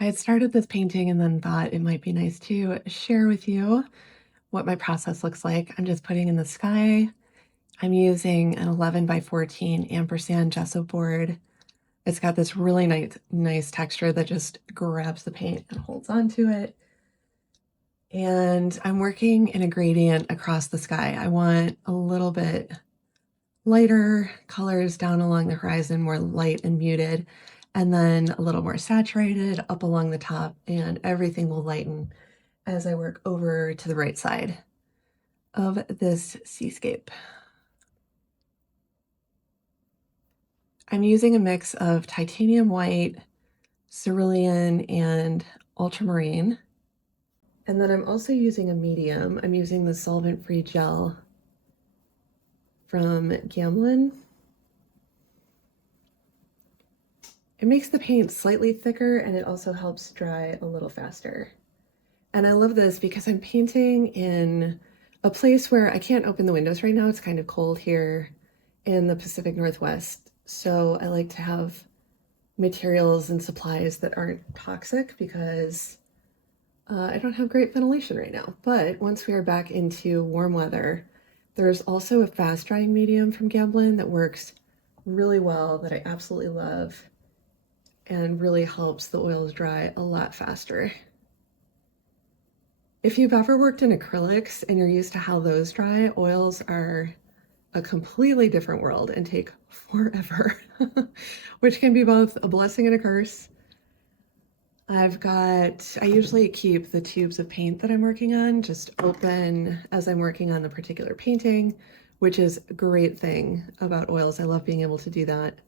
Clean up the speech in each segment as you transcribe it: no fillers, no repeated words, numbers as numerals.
I had started this painting and then thought it might be nice to share with you what my process looks like. I'm just putting in the sky. I'm using an 11 by 14 ampersand gesso board. It's got this really nice texture that just grabs the paint and holds onto it. And I'm working in a gradient across the sky. I want a little bit lighter colors down along the horizon, more light and muted, and then a little more saturated up along the top, and everything will lighten as I work over to the right side of this seascape. I'm using a mix of titanium white, cerulean, and ultramarine. And then I'm also using a medium. I'm using the solvent-free gel from Gamblin. It makes the paint slightly thicker and it also helps dry a little faster. And I love this because I'm painting in a place where I can't open the windows right now. It's kind of cold here in the Pacific Northwest. So I like to have materials and supplies that aren't toxic because I don't have great ventilation right now. But once we are back into warm weather, there's also a fast drying medium from Gamblin that works really well that I absolutely love and really helps the oils dry a lot faster. If you've ever worked in acrylics and you're used to how those dry, oils are a completely different world and take forever, which can be both a blessing and a curse. I usually keep the tubes of paint that I'm working on just open as I'm working on the particular painting, which is a great thing about oils. I love being able to do that.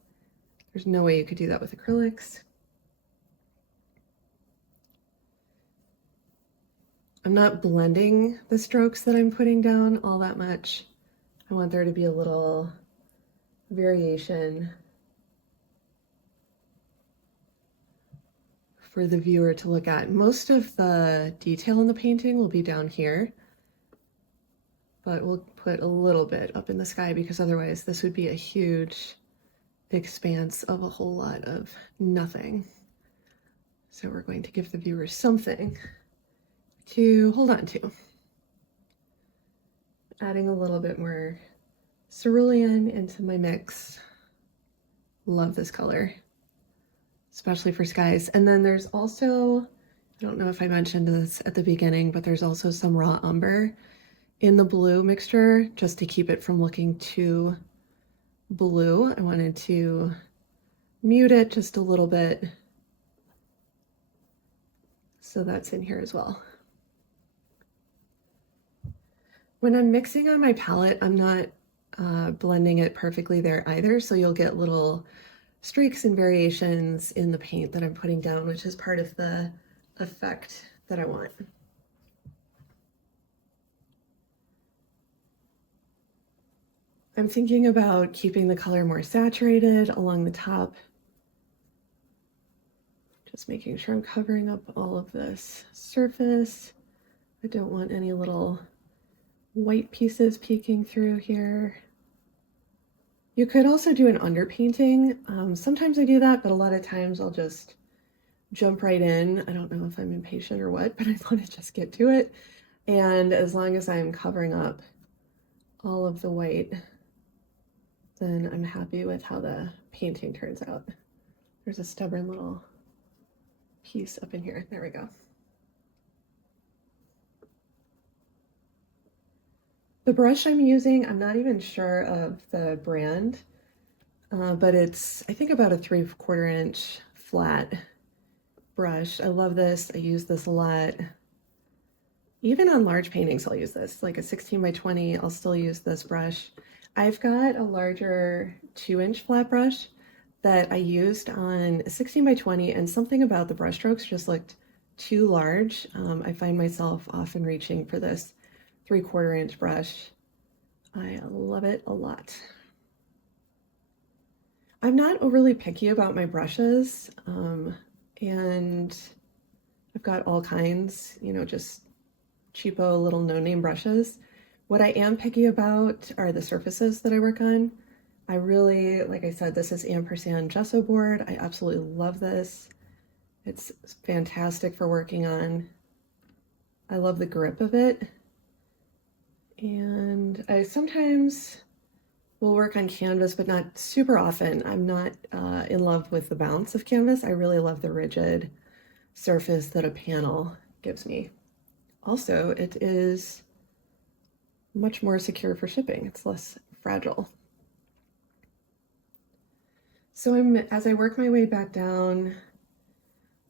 There's no way you could do that with acrylics. I'm not blending the strokes that I'm putting down all that much. I want there to be a little variation for the viewer to look at. Most of the detail in the painting will be down here, but we'll put a little bit up in the sky because otherwise this would be a huge expanse of a whole lot of nothing. So we're going to give the viewer something to hold on to. Adding a little bit more cerulean into my mix. Love this color, especially for skies. And then there's also, I don't know if I mentioned this at the beginning, but there's also some raw umber in the blue mixture just to keep it from looking too blue. I wanted to mute it just a little bit. So that's in here as well. When I'm mixing on my palette, I'm not blending it perfectly there either. So you'll get little streaks and variations in the paint that I'm putting down, which is part of the effect that I want. I'm thinking about keeping the color more saturated along the top. Just making sure I'm covering up all of this surface. I don't want any little white pieces peeking through here. You could also do an underpainting. Sometimes I do that, but a lot of times I'll just jump right in. I don't know if I'm impatient or what, but I want to just get to it. And as long as I'm covering up all of the white, then I'm happy with how the painting turns out. There's a stubborn little piece up in here. There we go. The brush I'm using, I'm not even sure of the brand, but it's, I think, about a 3/4 inch flat brush. I love this. I use this a lot. Even on large paintings, I'll use this. Like a 16 by 20, I'll still use this brush. I've got a larger 2-inch flat brush that I used on a 16 by 20, and something about the brush strokes just looked too large. I find myself often reaching for this 3/4 inch brush. I love it a lot. I'm not overly picky about my brushes, and I've got all kinds, you know, just cheapo little no-name brushes. What I am picky about are the surfaces that I work on. I really, like I said, this is ampersand gesso board. I absolutely love this. It's fantastic for working on. I love the grip of it. And I sometimes will work on canvas, but not super often. I'm not in love with the bounce of canvas. I really love the rigid surface that a panel gives me. Also, it is much more secure for shipping. It's less fragile. So as I work my way back down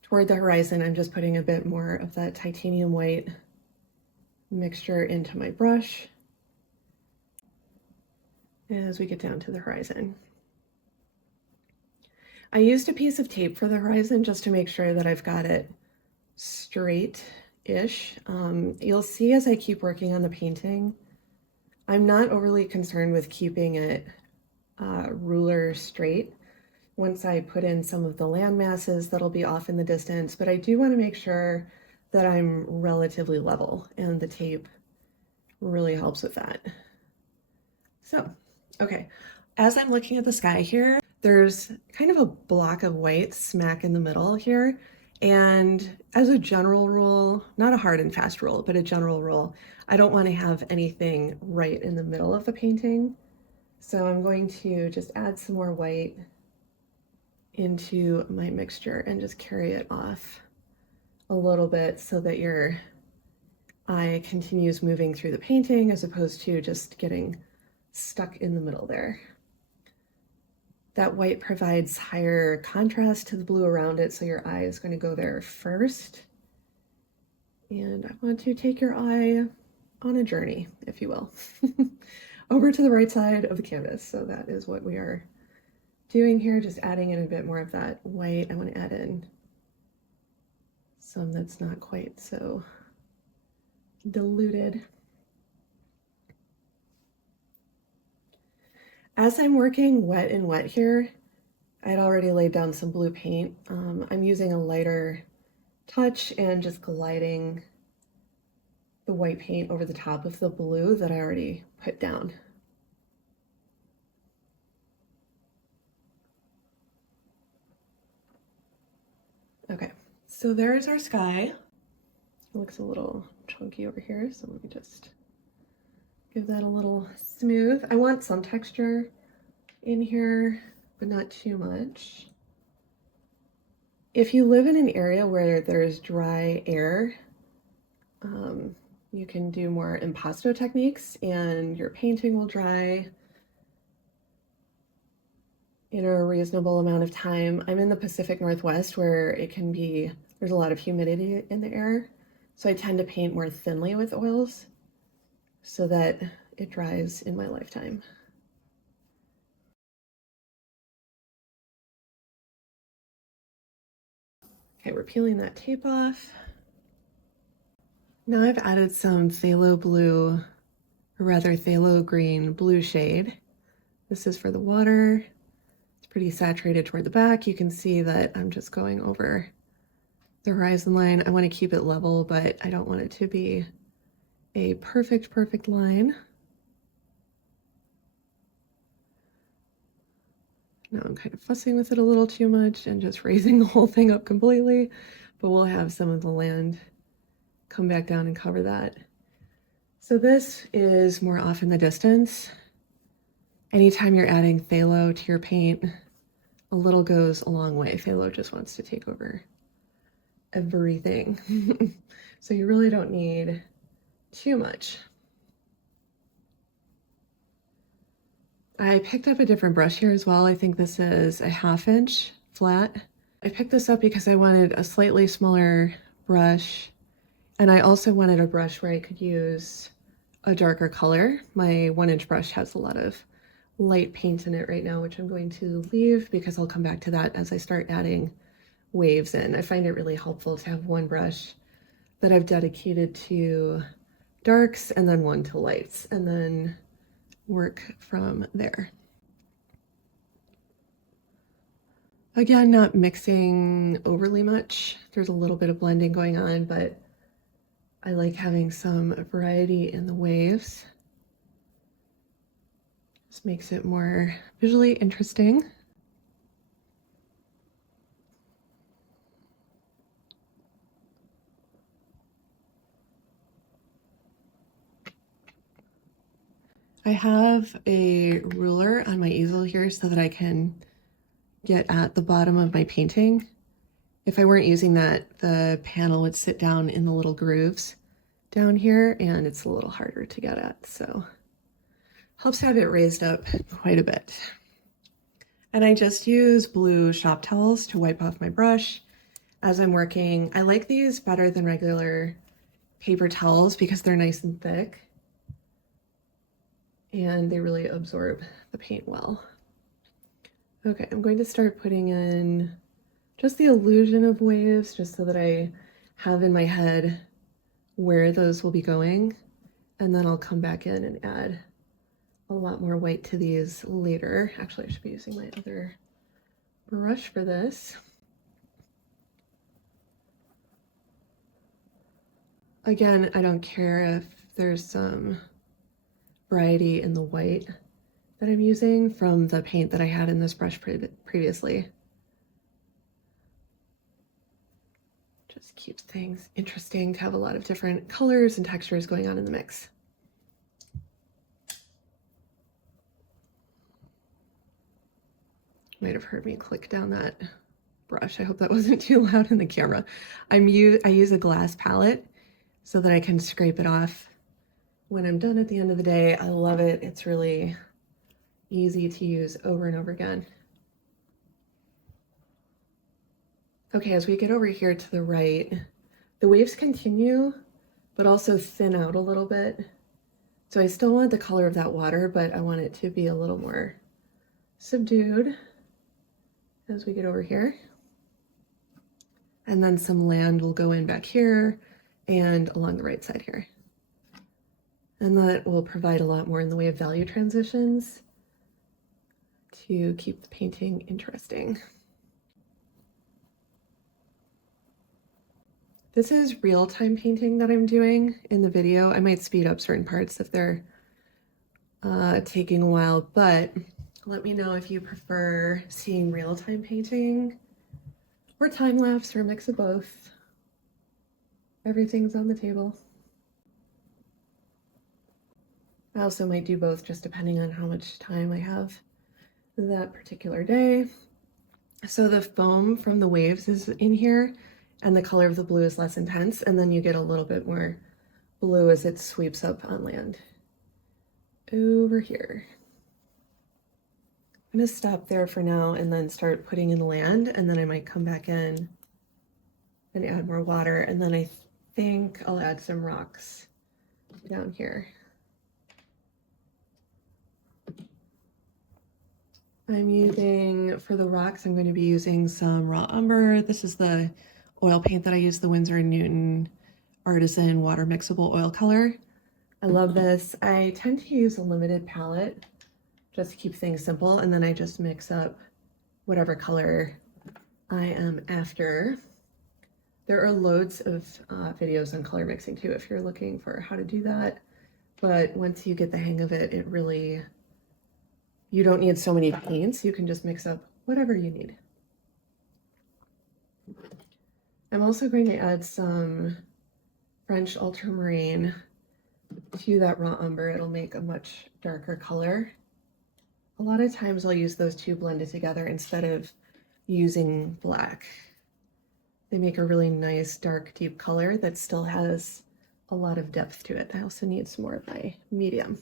toward the horizon, I'm just putting a bit more of that titanium white mixture into my brush as we get down to the horizon. I used a piece of tape for the horizon just to make sure that I've got it straight-ish. You'll see as I keep working on the painting, I'm not overly concerned with keeping it ruler straight. Once I put in some of the land masses, that'll be off in the distance, but I do want to make sure that I'm relatively level, and the tape really helps with that. So, okay, as I'm looking at the sky here, there's kind of a block of white smack in the middle here. And as a general rule, not a hard and fast rule, but a general rule, I don't want to have anything right in the middle of the painting. So I'm going to just add some more white into my mixture and just carry it off a little bit so that your eye continues moving through the painting as opposed to just getting stuck in the middle there. That white provides higher contrast to the blue around it, so your eye is going to go there first. And I want to take your eye on a journey, if you will, over to the right side of the canvas. So that is what we are doing here, just adding in a bit more of that white. I want to add in some that's not quite so diluted. As I'm working wet and wet here, I'd already laid down some blue paint. I'm using a lighter touch and just gliding the white paint over the top of the blue that I already put down. Okay, so there's our sky. It looks a little chunky over here, so let me just give that a little smooth. I want some texture in here, but not too much. If you live in an area where there's dry air, you can do more impasto techniques and your painting will dry in a reasonable amount of time. I'm in the Pacific Northwest where there's a lot of humidity in the air. So I tend to paint more thinly with oils so that it dries in my lifetime. Okay, we're peeling that tape off. Now I've added some phthalo blue, or rather phthalo green blue shade. This is for the water. It's pretty saturated toward the back. You can see that I'm just going over the horizon line. I want to keep it level, but I don't want it to be a perfect line. Now I'm kind of fussing with it a little too much and just raising the whole thing up completely, but we'll have some of the land come back down and cover that. So this is more off in the distance. Anytime you're adding phthalo to your paint, a little goes a long way. Phthalo just wants to take over everything. So you really don't need too much. I picked up a different brush here as well. I think this is a 1/2 inch flat. I picked this up because I wanted a slightly smaller brush, and I also wanted a brush where I could use a darker color. My 1-inch brush has a lot of light paint in it right now, which I'm going to leave because I'll come back to that as I start adding waves in. I find it really helpful to have one brush that I've dedicated to darks and then one to lights, and then work from there. Again, not mixing overly much. There's a little bit of blending going on, but I like having some variety in the waves. Just makes it more visually interesting. I have a ruler on my easel here so that I can get at the bottom of my painting. If I weren't using that, the panel would sit down in the little grooves down here, and it's a little harder to get at, so helps have it raised up quite a bit. And I just use blue shop towels to wipe off my brush as I'm working. I like these better than regular paper towels because they're nice and thick and they really absorb the paint well. Okay, I'm going to start putting in just the illusion of waves just so that I have in my head where those will be going, and then I'll come back in and add a lot more white to these later. Actually, I should be using my other brush for this. Again, I don't care if there's some variety in the white that I'm using from the paint that I had in this brush previously. Just keeps things interesting to have a lot of different colors and textures going on in the mix. Might have heard me click down that brush. I hope that wasn't too loud in the camera. I use a glass palette so that I can scrape it off when I'm done at the end of the day. I love it. It's really easy to use over and over again. Okay, as we get over here to the right, the waves continue, but also thin out a little bit. So I still want the color of that water, but I want it to be a little more subdued as we get over here. And then some land will go in back here and along the right side here. And that will provide a lot more in the way of value transitions to keep the painting interesting. This is real-time painting that I'm doing in the video. I might speed up certain parts if they're taking a while, but let me know if you prefer seeing real-time painting or time-lapse or a mix of both. Everything's on the table. I also might do both just depending on how much time I have that particular day. So the foam from the waves is in here and the color of the blue is less intense, and then you get a little bit more blue as it sweeps up on land. Over here. I'm gonna stop there for now and then start putting in the land, and then I might come back in and add more water, and then I think I'll add some rocks down here. I'm using, for the rocks, I'm going to be using some raw umber. This is the oil paint that I use, the Winsor & Newton Artisan Water Mixable Oil Color. I love this. I tend to use a limited palette just to keep things simple, and then I just mix up whatever color I am after. There are loads of videos on color mixing too if you're looking for how to do that, but once you get the hang of it, you don't need so many paints. You can just mix up whatever you need. I'm also going to add some French ultramarine to that raw umber. It'll make a much darker color. A lot of times I'll use those two blended together instead of using black. They make a really nice dark deep color that still has a lot of depth to it. I also need some more of my medium.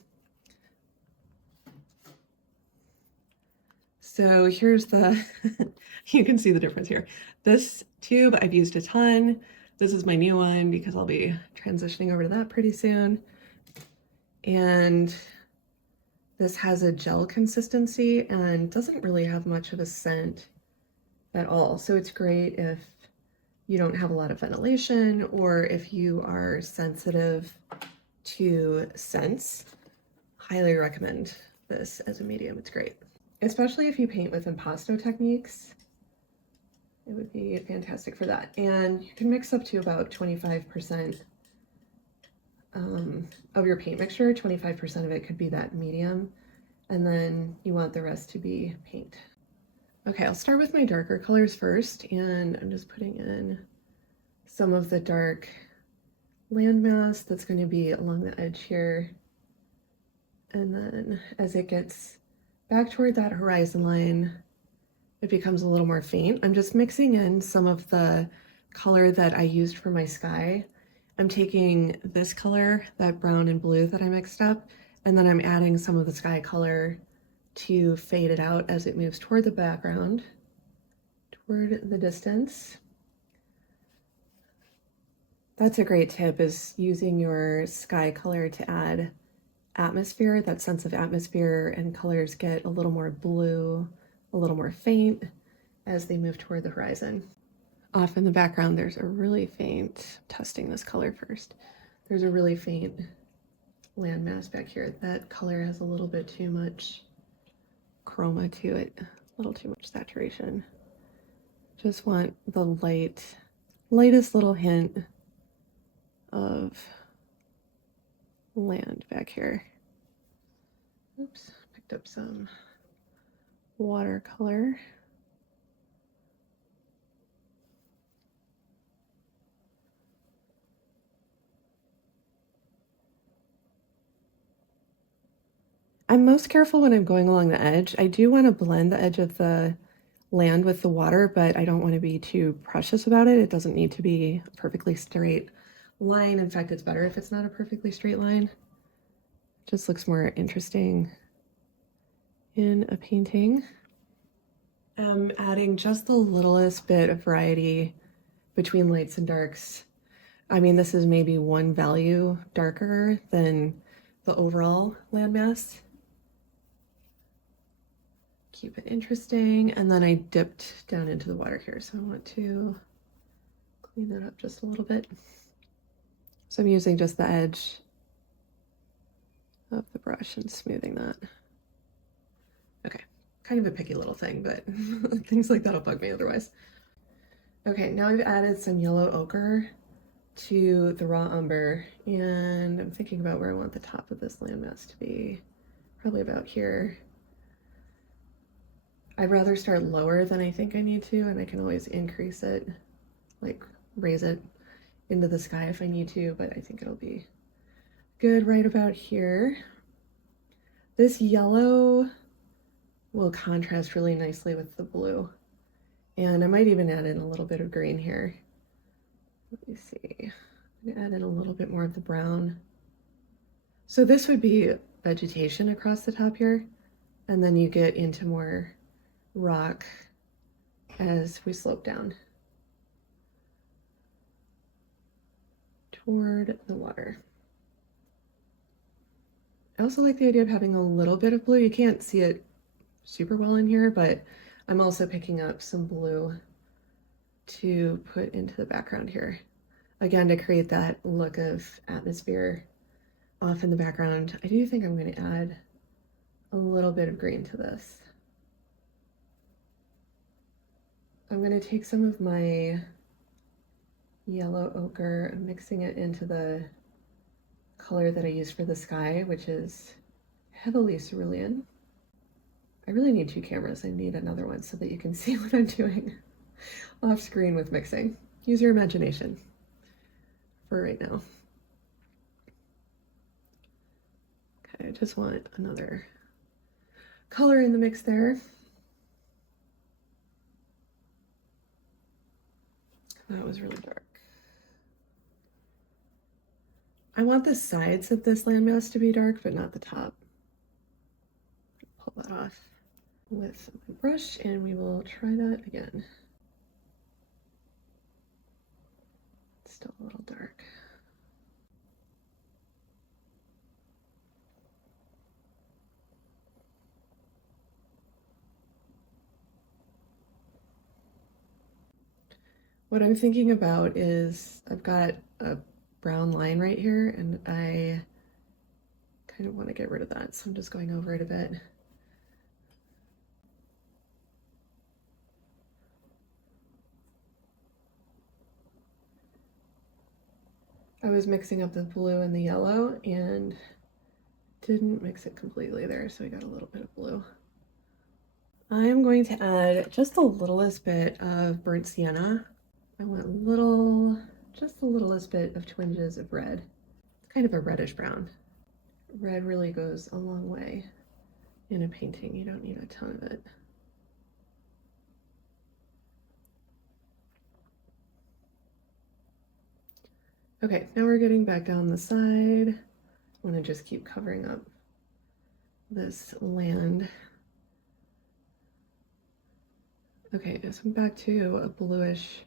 So here's the, you can see the difference here. This tube I've used a ton. This is my new one because I'll be transitioning over to that pretty soon. And this has a gel consistency and doesn't really have much of a scent at all. So it's great if you don't have a lot of ventilation or if you are sensitive to scents. Highly recommend this as a medium. It's great. Especially if you paint with impasto techniques, it would be fantastic for that. And you can mix up to about 25% of your paint mixture. 25% of it could be that medium, and then you want the rest to be paint. Okay, I'll start with my darker colors first, and I'm just putting in some of the dark landmass that's going to be along the edge here. And then as it gets back toward that horizon line, it becomes a little more faint. I'm just mixing in some of the color that I used for my sky. I'm taking this color, that brown and blue that I mixed up, and then I'm adding some of the sky color to fade it out as it moves toward the background, toward the distance. That's a great tip, is using your sky color to add atmosphere, that sense of atmosphere, and colors get a little more blue, a little more faint as they move toward the horizon. Off in the background, there's a really faint, testing this color first, there's a really faint landmass back here. That color has a little bit too much chroma to it, a little too much saturation. Just want the lightest little hint of land back here. Oops, picked up some watercolor. I'm most careful when I'm going along the edge. I do want to blend the edge of the land with the water, but I don't want to be too precious about it. It doesn't need to be a perfectly straight line. In fact, it's better if it's not a perfectly straight line. It just looks more interesting in a painting. I'm adding just the littlest bit of variety between lights and darks. I mean, this is maybe one value darker than the overall landmass. Keep it interesting. And then I dipped down into the water here, so I want to clean that up just a little bit. So I'm using just the edge of the brush and smoothing that. Okay, kind of a picky little thing, but things like that'll bug me otherwise. Okay, now I've added some yellow ochre to the raw umber, and I'm thinking about where I want the top of this landmass to be. Probably about here. I'd rather start lower than I think I need to, and I can always increase it, like raise it into the sky if I need to, but I think it'll be good right about here. This yellow will contrast really nicely with the blue, and I might even add in a little bit of green here. Let me see, I'm gonna add in a little bit more of the brown. So this would be vegetation across the top here, and then you get into more rock as we slope down toward the water. I also like the idea of having a little bit of blue. You can't see it super well in here, but I'm also picking up some blue to put into the background here. Again, to create that look of atmosphere off in the background. I do think I'm going to add a little bit of green to this. I'm going to take some of my yellow ochre, I'm mixing it into the color that I used for the sky, which is heavily cerulean. I really need two cameras. I need another one so that you can see what I'm doing off screen with mixing. Use your imagination for right now. Okay, I just want another color in the mix there. That was really dark. I want the sides of this landmass to be dark, but not the top. Pull that off with my brush, and we will try that again. It's still a little dark. What I'm thinking about is I've got a brown line right here, and I kind of want to get rid of that, so I'm just going over it a bit. I was mixing up the blue and the yellow and didn't mix it completely there, so we got a little bit of blue. I am going to add just the littlest bit of burnt sienna. I want just the littlest bit of twinges of red. It's kind of a reddish brown. Red really goes a long way in a painting. You don't need a ton of it. Okay, now we're getting back down the side. I want to just keep covering up this land. Okay, so I'm back to a bluish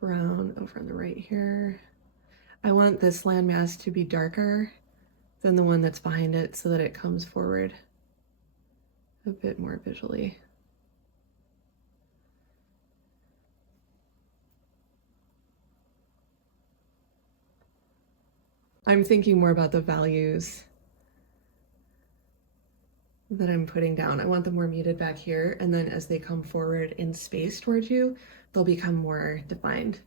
brown over on the right here. I want this landmass to be darker than the one that's behind it so that it comes forward a bit more visually. I'm thinking more about the values that I'm putting down. I want them more muted back here, and then as they come forward in space towards you, they'll become more defined.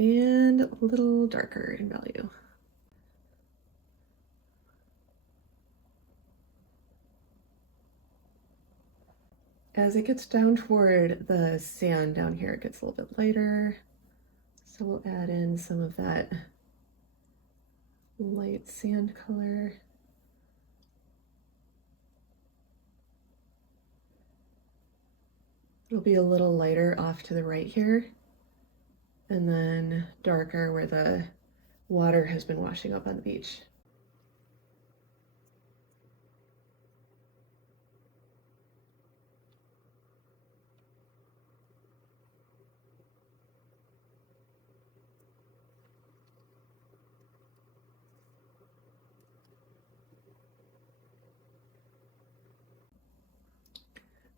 And a little darker in value. As it gets down toward the sand down here, it gets a little bit lighter. So we'll add in some of that light sand color. It'll be a little lighter off to the right here, and then darker where the water has been washing up on the beach.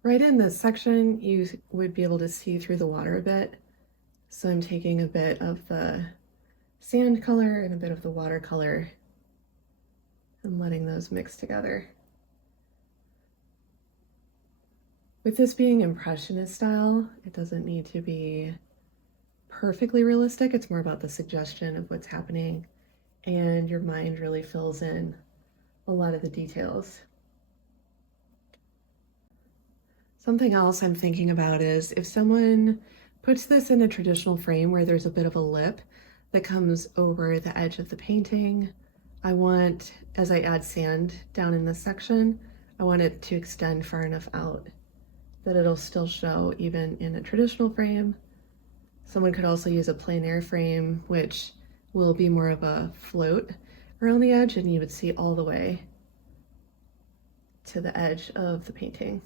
Right in this section, you would be able to see through the water a bit. So I'm taking a bit of the sand color and a bit of the watercolor and letting those mix together. With this being Impressionist style, it doesn't need to be perfectly realistic. It's more about the suggestion of what's happening, and your mind really fills in a lot of the details. Something else I'm thinking about is if someone puts this in a traditional frame where there's a bit of a lip that comes over the edge of the painting, I want, as I add sand down in this section, I want it to extend far enough out that it'll still show even in a traditional frame. Someone could also use a plein air frame, which will be more of a float around the edge, and you would see all the way to the edge of the painting.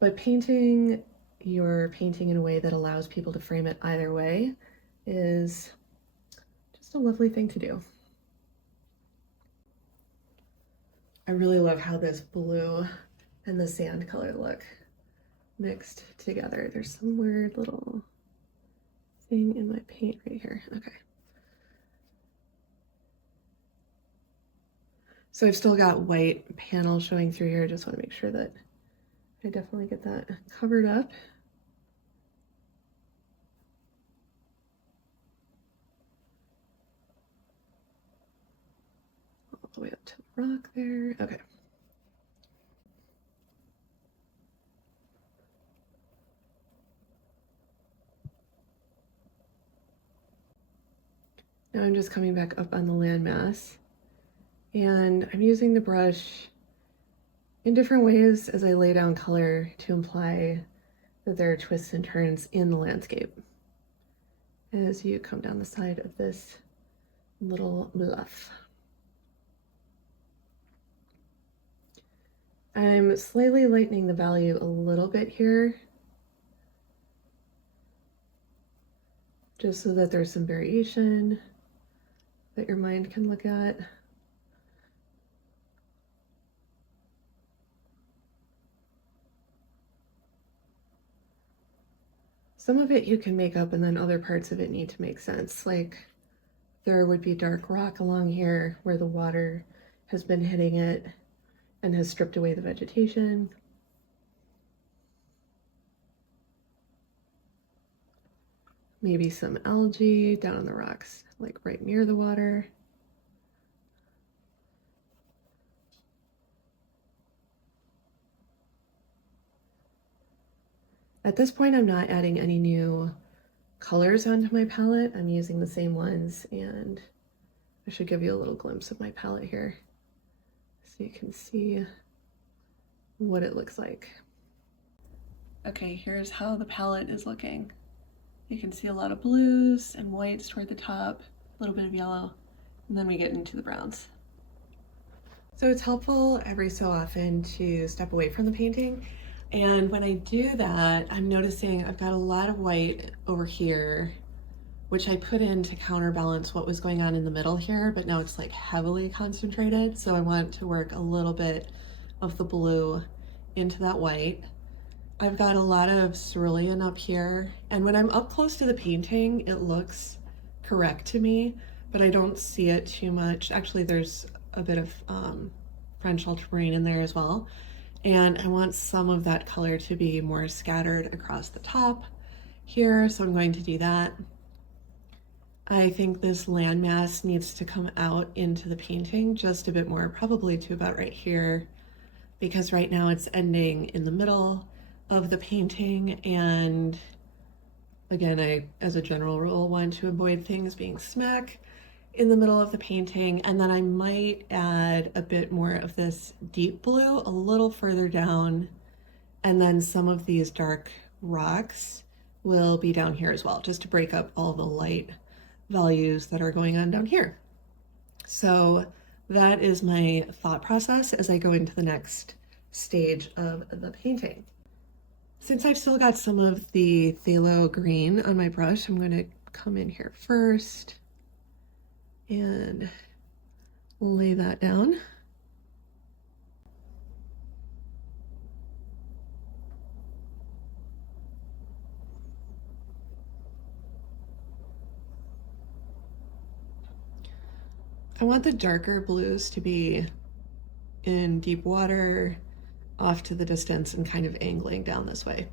But painting your painting in a way that allows people to frame it either way is just a lovely thing to do. I really love how this blue and the sand color look mixed together. There's some weird little thing in my paint right here. Okay. So I've still got white panel showing through here. I just want to make sure that I definitely get that covered up. All the way up to the rock there. Okay. Now I'm just coming back up on the landmass, and I'm using the brush in different ways as I lay down color to imply that there are twists and turns in the landscape as you come down the side of this little bluff. I'm slightly lightening the value a little bit here, just so that there's some variation that your mind can look at. Some of it you can make up, and then other parts of it need to make sense. Like there would be dark rock along here where the water has been hitting it and has stripped away the vegetation. Maybe some algae down on the rocks, like right near the water. At this point, I'm not adding any new colors onto my palette. I'm using the same ones, and I should give you a little glimpse of my palette here so you can see what it looks like. Okay, here's how the palette is looking. You can see a lot of blues and whites toward the top, a little bit of yellow, and then we get into the browns. So it's helpful every so often to step away from the painting. And when I do that, I'm noticing I've got a lot of white over here, which I put in to counterbalance what was going on in the middle here, but now it's like heavily concentrated. So I want to work a little bit of the blue into that white. I've got a lot of cerulean up here, and when I'm up close to the painting, it looks correct to me, but I don't see it too much. Actually, there's a bit of French ultramarine in there as well, and I want some of that color to be more scattered across the top here, so I'm going to do that. I think this landmass needs to come out into the painting just a bit more, probably to about right here, because right now it's ending in the middle of the painting, and again, I, as a general rule, want to avoid things being smack in the middle of the painting. And then I might add a bit more of this deep blue a little further down, and then some of these dark rocks will be down here as well, just to break up all the light values that are going on down here. So that is my thought process as I go into the next stage of the painting. Since I've still got some of the phthalo green on my brush, I'm going to come in here first and lay that down. I want the darker blues to be in deep water, off to the distance, and kind of angling down this way.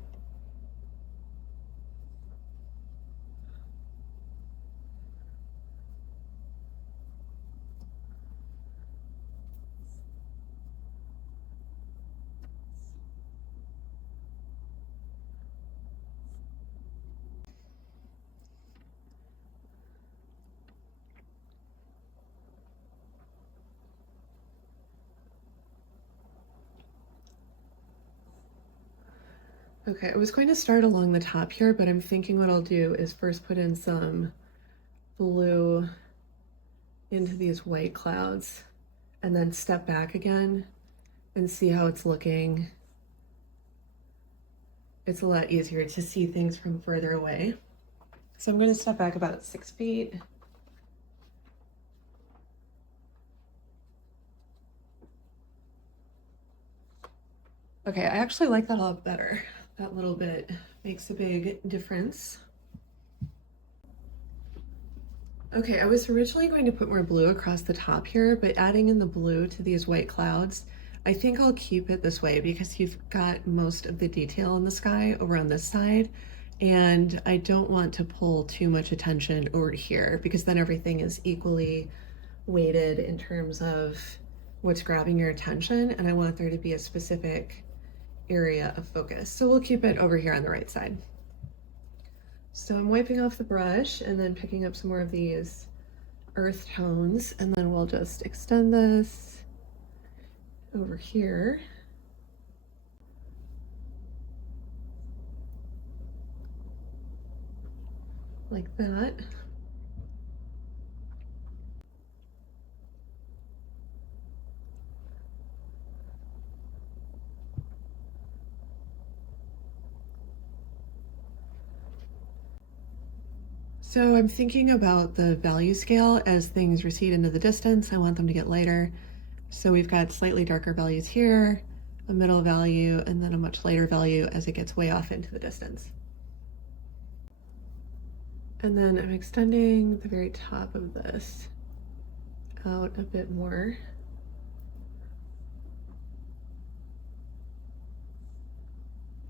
Okay, I was going to start along the top here, but I'm thinking what I'll do is first put in some blue into these white clouds and then step back again and see how it's looking. It's a lot easier to see things from further away. So I'm going to step back about 6 feet. Okay, I actually like that a lot better. That little bit makes a big difference. Okay, I was originally going to put more blue across the top here, but adding in the blue to these white clouds, I think I'll keep it this way because you've got most of the detail in the sky over on this side, and I don't want to pull too much attention over here because then everything is equally weighted in terms of what's grabbing your attention, and I want there to be a specific area of focus. So we'll keep it over here on the right side. So I'm wiping off the brush and then picking up some more of these earth tones, and then we'll just extend this over here. Like that. So I'm thinking about the value scale as things recede into the distance. I want them to get lighter. So we've got slightly darker values here, a middle value, and then a much lighter value as it gets way off into the distance. And then I'm extending the very top of this out a bit more.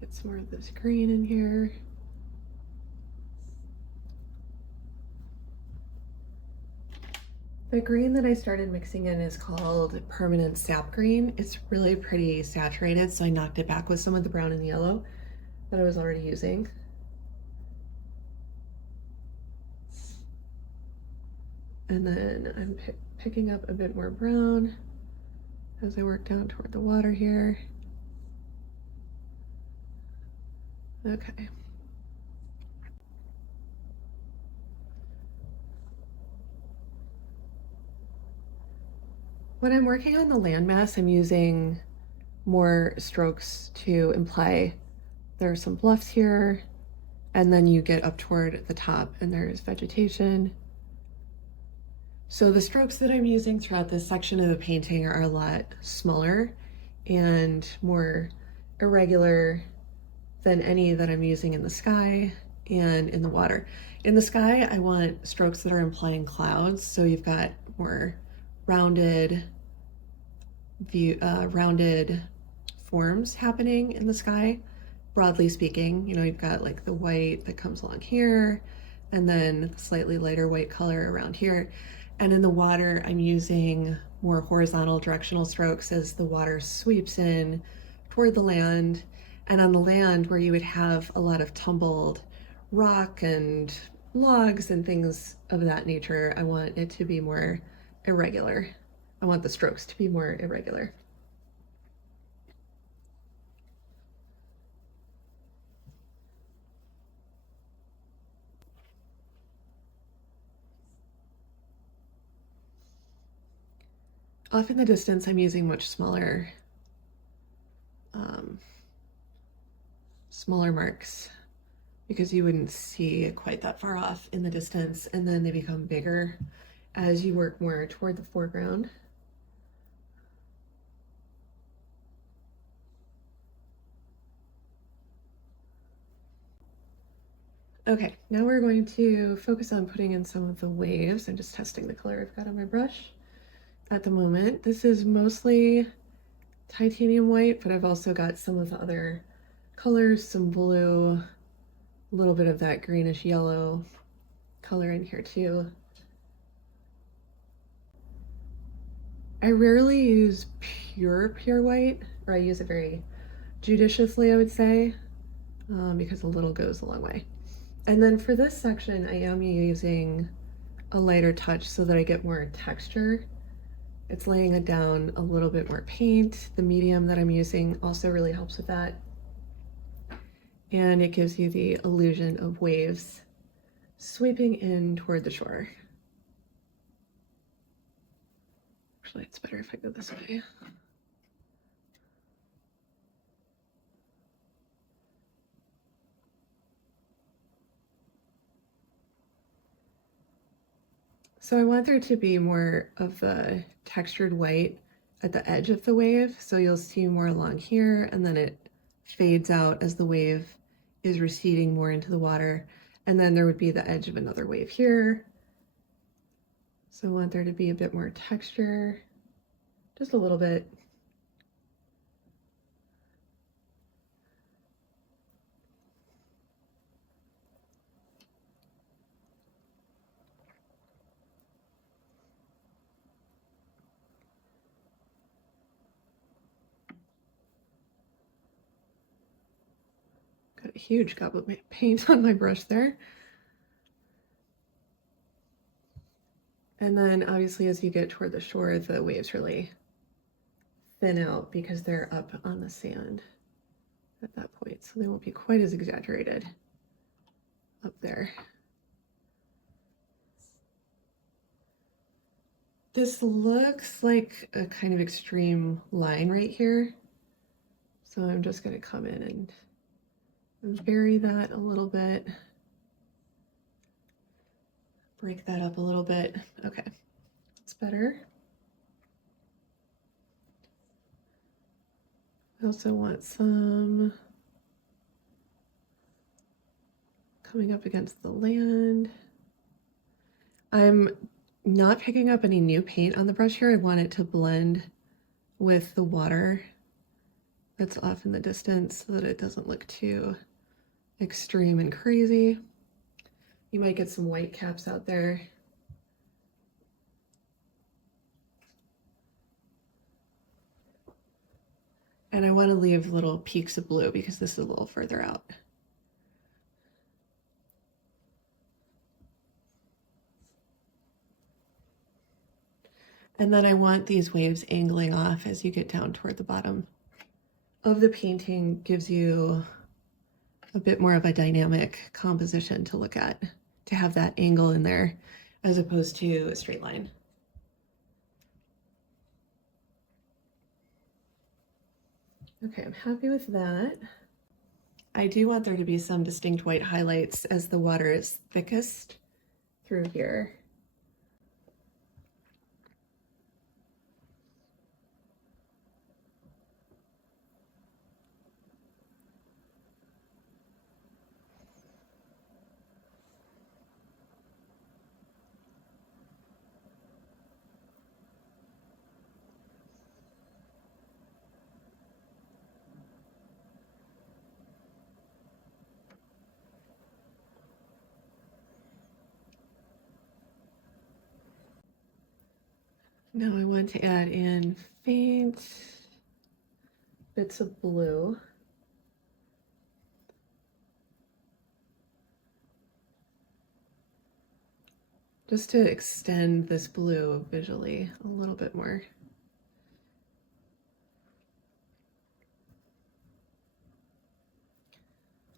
Get some more of this green in here. The green that I started mixing in is called Permanent Sap Green. It's really pretty saturated, so I knocked it back with some of the brown and yellow that I was already using. And then I'm picking up a bit more brown as I work down toward the water here. Okay. When I'm working on the landmass, I'm using more strokes to imply there are some bluffs here, and then you get up toward the top and there's vegetation. So the strokes that I'm using throughout this section of the painting are a lot smaller and more irregular than any that I'm using in the sky and in the water. In the sky, I want strokes that are implying clouds, so you've got more rounded rounded forms happening in the sky. Broadly speaking, you've got like the white that comes along here, and then slightly lighter white color around here. And in the water, I'm using more horizontal directional strokes as the water sweeps in toward the land. And on the land, where you would have a lot of tumbled rock and logs and things of that nature, I want it to be more irregular. I want the strokes to be more irregular. Off in the distance, I'm using much smaller marks because you wouldn't see quite that far off in the distance, and then they become bigger as you work more toward the foreground. Okay, now we're going to focus on putting in some of the waves. I'm just testing the color I've got on my brush at the moment. This is mostly titanium white, but I've also got some of the other colors, some blue, a little bit of that greenish yellow color in here too. I rarely use pure white, or I use it very judiciously, I would say, because a little goes a long way. And then for this section, I am using a lighter touch so that I get more texture. It's laying it down a little bit more paint. The medium that I'm using also really helps with that. And it gives you the illusion of waves sweeping in toward the shore. Actually, it's better if I go this way. So I want there to be more of the textured white at the edge of the wave. So you'll see more along here, and then it fades out as the wave is receding more into the water. And then there would be the edge of another wave here. So I want there to be a bit more texture, just a little bit. Got a huge goblet of paint on my brush there. And then obviously as you get toward the shore, the waves really thin out because they're up on the sand at that point. So they won't be quite as exaggerated up there. This looks like a kind of extreme line right here. So I'm just going to come in and vary that a little bit. Break that up a little bit. Okay, it's better. I also want some coming up against the land. I'm not picking up any new paint on the brush here. I want it to blend with the water that's off in the distance so that it doesn't look too extreme and crazy. You might get some white caps out there. And I want to leave little peaks of blue because this is a little further out. And then I want these waves angling off as you get down toward the bottom of the painting. Gives you a bit more of a dynamic composition to look at, to have that angle in there as opposed to a straight line. Okay, I'm happy with that. I do want there to be some distinct white highlights as the water is thickest through here. Now I want to add in faint bits of blue. Just to extend this blue visually a little bit more.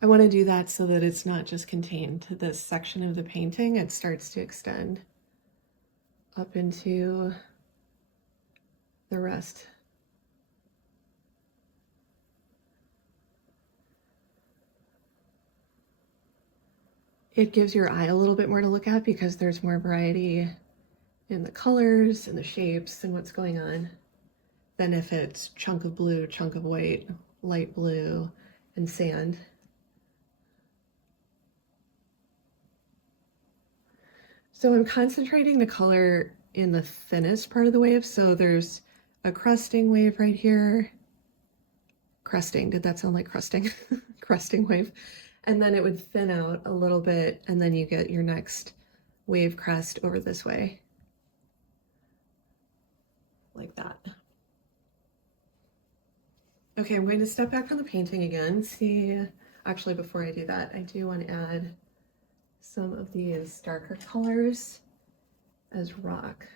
I want to do that so that it's not just contained to this section of the painting, it starts to extend up into the rest. It gives your eye a little bit more to look at because there's more variety in the colors and the shapes and what's going on than if it's chunk of blue, chunk of white, light blue, and sand. So I'm concentrating the color in the thinnest part of the wave. So there's a crusting wave right here. Cresting, did that sound like crusting? Cresting wave. And then it would thin out a little bit, and then you get your next wave crest over this way. Like that. Okay, I'm going to step back from the painting again. See, actually before I do that, I do want to add some of these darker colors as rock.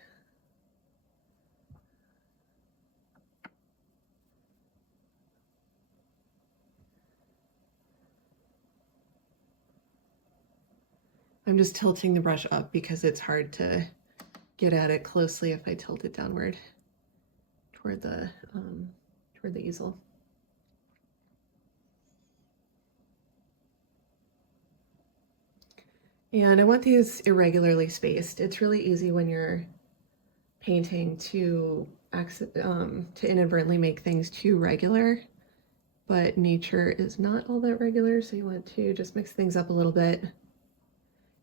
I'm just tilting the brush up because it's hard to get at it closely if I tilt it downward toward the easel. And I want these irregularly spaced. It's really easy when you're painting to inadvertently make things too regular, but nature is not all that regular, so you want to just mix things up a little bit.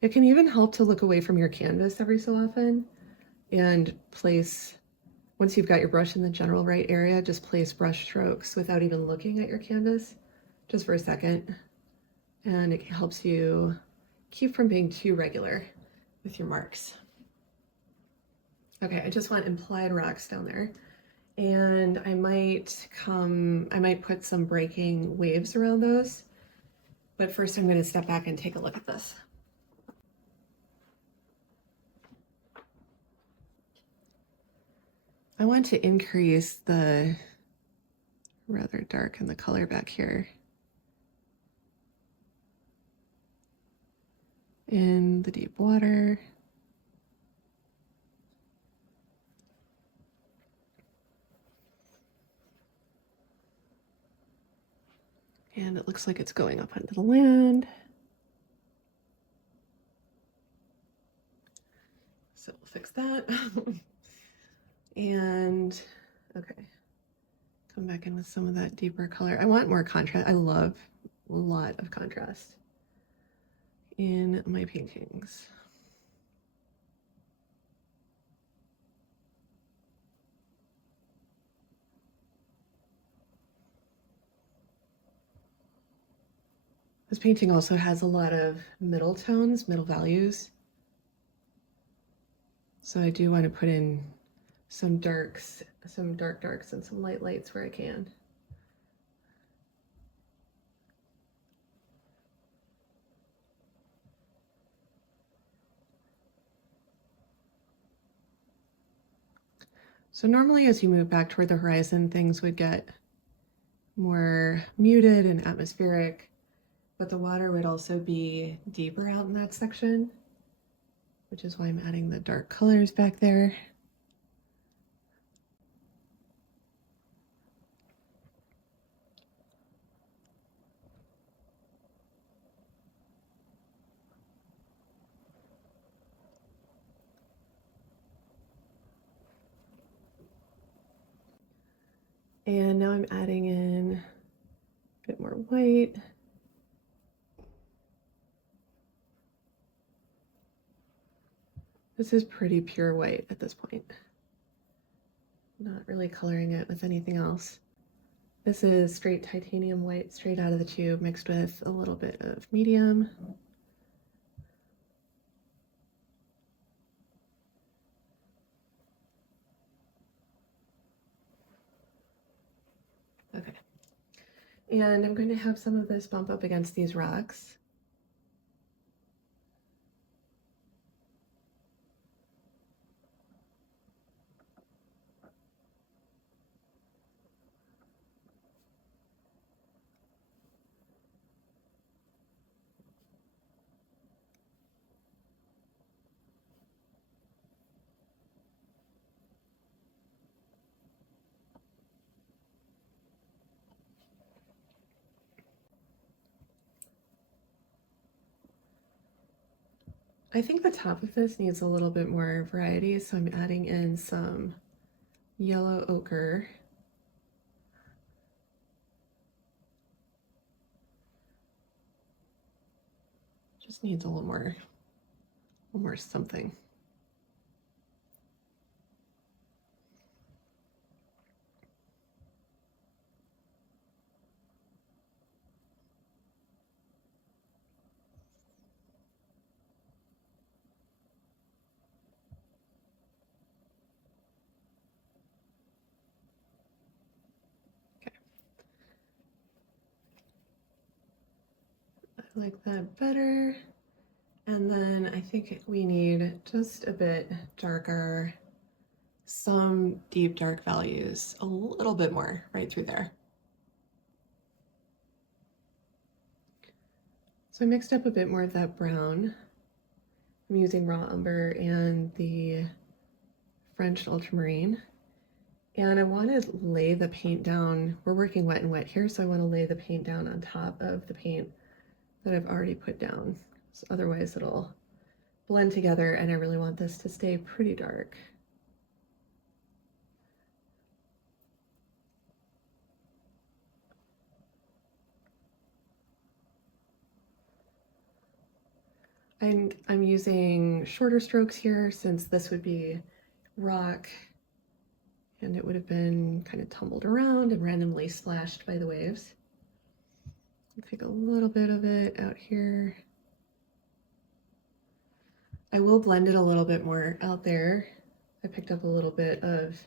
It can even help to look away from your canvas every so often and place, once you've got your brush in the general right area, just place brush strokes without even looking at your canvas, just for a second. And it helps you keep from being too regular with your marks. Okay, I just want implied rocks down there. And I might put some breaking waves around those. But first I'm going to step back and take a look at this. I want to increase the rather dark in the color back here in the deep water. And it looks like it's going up onto the land. So we'll fix that. And okay, come back in with some of that deeper color. I want more contrast. I love a lot of contrast in my paintings. This painting also has a lot of middle tones, middle values. So I do want to put in some darks, some dark darks and some light lights where I can. So normally as you move back toward the horizon, things would get more muted and atmospheric, but the water would also be deeper out in that section, which is why I'm adding the dark colors back there. And now I'm adding in a bit more white. This is pretty pure white at this point. Not really coloring it with anything else. This is straight titanium white straight out of the tube mixed with a little bit of medium. Okay. And I'm going to have some of this bump up against these rocks. I think the top of this needs a little bit more variety, so I'm adding in some yellow ochre. Just needs a little more something. I like that better. And then I think we need just a bit darker, some deep dark values, a little bit more right through there. So I mixed up a bit more of that brown. I'm using raw umber and the French ultramarine. And I want to lay the paint down. We're working wet and wet here, so I want to lay the paint down on top of the paint that I've already put down. So otherwise it'll blend together, and I really want this to stay pretty dark. I'm using shorter strokes here since this would be rock and it would have been kind of tumbled around and randomly splashed by the waves. I'll take a little bit of it out here. I will blend it a little bit more out there. I picked up a little bit of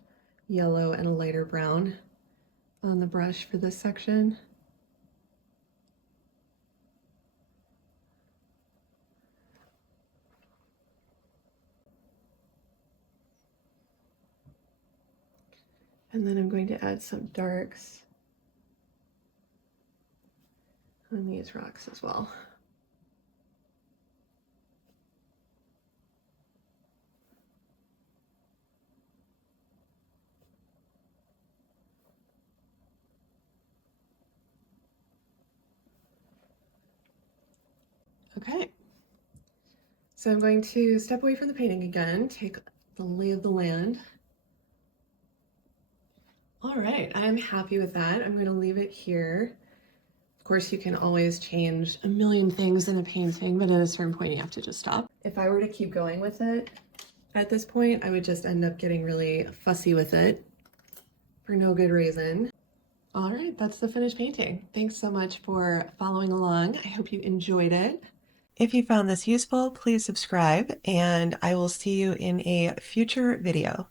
yellow and a lighter brown on the brush for this section. And then I'm going to add some darks on these rocks as well. Okay, so I'm going to step away from the painting again, take the lay of the land. All right, I'm happy with that. I'm going to leave it here. Of course, you can always change a million things in a painting, but at a certain point you have to just stop. If I were to keep going with it at this point, I would just end up getting really fussy with it for no good reason. All right, that's the finished painting. Thanks so much for following along. I hope you enjoyed it. If you found this useful, please subscribe, and I will see you in a future video.